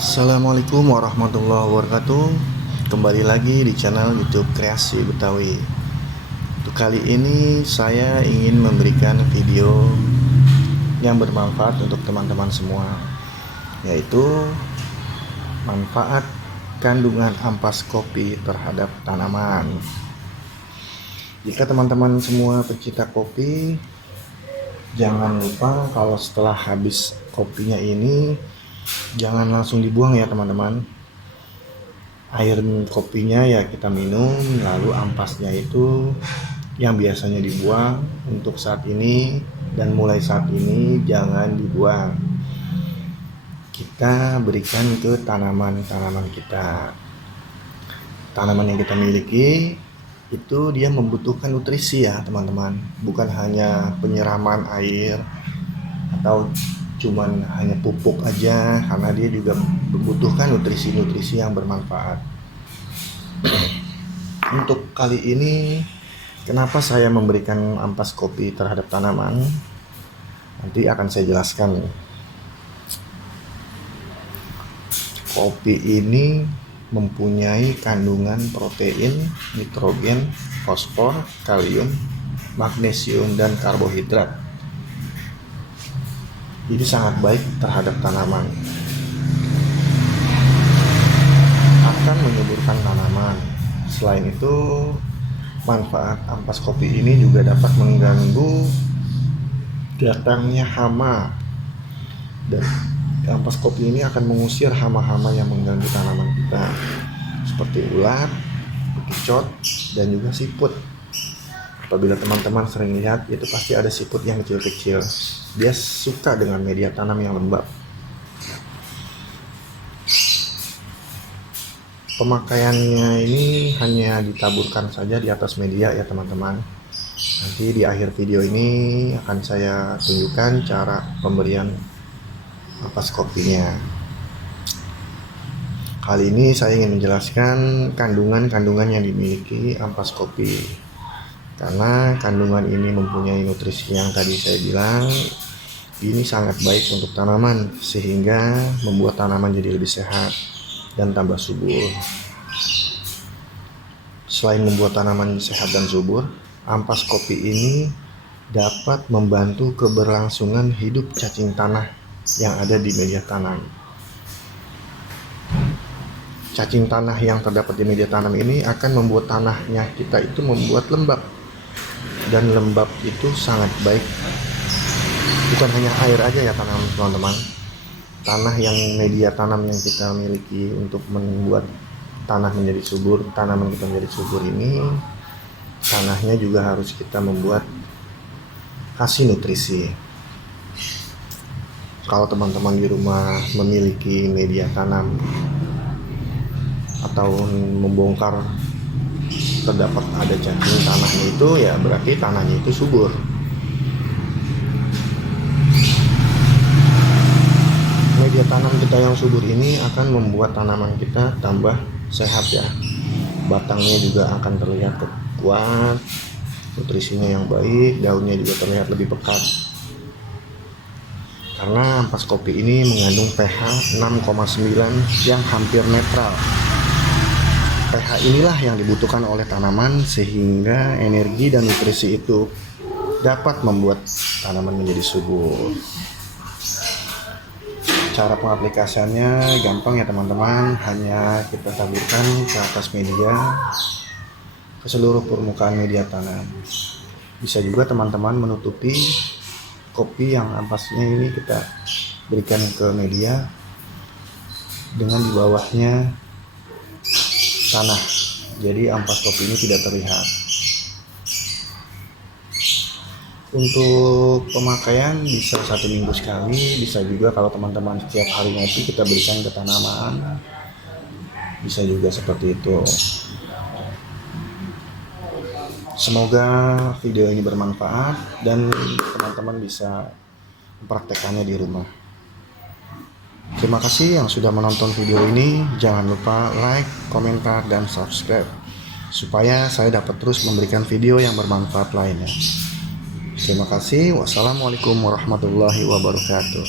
Assalamualaikum warahmatullahi wabarakatuh. Kembali lagi di channel YouTube Kreasi Betawi. Untuk kali ini saya ingin memberikan video yang bermanfaat untuk teman-teman semua, yaitu manfaat kandungan ampas kopi terhadap tanaman. Jika teman-teman semua pecinta kopi, jangan lupa kalau setelah habis kopinya ini jangan langsung dibuang ya teman-teman. Air kopinya ya kita minum, lalu ampasnya itu yang biasanya dibuang untuk saat ini dan mulai saat ini jangan dibuang. Kita berikan ke tanaman-tanaman kita. Tanaman yang kita miliki itu dia membutuhkan nutrisi ya teman-teman, bukan hanya penyiraman air atau cuman hanya pupuk aja, karena dia juga membutuhkan nutrisi-nutrisi yang bermanfaat. Untuk kali ini kenapa saya memberikan ampas kopi terhadap tanaman, nanti akan saya jelaskan. Kopi ini mempunyai kandungan protein, nitrogen, fosfor, kalium, magnesium, dan karbohidrat. Ini sangat baik terhadap tanaman, akan menyuburkan tanaman. Selain itu, manfaat ampas kopi ini juga dapat mengganggu datangnya hama, dan ampas kopi ini akan mengusir hama-hama yang mengganggu tanaman kita, seperti ulat, bekicot, dan juga siput. Apabila teman-teman sering lihat, itu pasti ada siput yang kecil-kecil. Dia suka dengan media tanam yang lembab. Pemakaiannya ini hanya ditaburkan saja di atas media ya teman-teman. Nanti di akhir video ini akan saya tunjukkan cara pemberian ampas kopinya. Kali ini saya ingin menjelaskan kandungan-kandungan yang dimiliki ampas kopi. Karena kandungan ini mempunyai nutrisi yang tadi saya bilang, ini sangat baik untuk tanaman, sehingga membuat tanaman jadi lebih sehat dan tambah subur. Selain membuat tanaman sehat dan subur, ampas kopi ini dapat membantu keberlangsungan hidup cacing tanah yang ada di media tanam. Cacing tanah yang terdapat di media tanam ini akan membuat tanahnya kita itu membuat lembab. Dan lembab itu sangat baik, bukan hanya air aja ya teman-teman. Tanah yang media tanam yang kita miliki untuk membuat tanah menjadi subur, tanaman kita menjadi subur ini, tanahnya juga harus kita membuat kasih nutrisi. Kalau teman-teman di rumah memiliki media tanam atau membongkar terdapat ada cacing tanahnya, itu ya berarti tanahnya itu subur. Media tanam kita yang subur ini akan membuat tanaman kita tambah sehat ya. Batangnya juga akan terlihat kuat, nutrisinya yang baik, daunnya juga terlihat lebih pekat. Karena ampas kopi ini mengandung pH 6,9 yang hampir netral. pH inilah yang dibutuhkan oleh tanaman, sehingga energi dan nutrisi itu dapat membuat tanaman menjadi subur. Cara pengaplikasiannya gampang ya teman-teman, hanya kita taburkan ke atas media, ke seluruh permukaan media tanam. Bisa juga teman-teman menutupi kopi yang ampasnya ini kita berikan ke media dengan di bawahnya tanah, jadi ampas kopi ini tidak terlihat. Untuk pemakaian bisa 1 minggu sekali, bisa juga kalau teman-teman setiap hari ngopi kita berikan ke tanaman, bisa juga seperti itu. Semoga video ini bermanfaat dan teman-teman bisa mempraktekannya di rumah. Terima kasih yang sudah menonton video ini. Jangan lupa like, komentar, dan subscribe supaya saya dapat terus memberikan video yang bermanfaat lainnya. Terima kasih. Wassalamualaikum warahmatullahi wabarakatuh.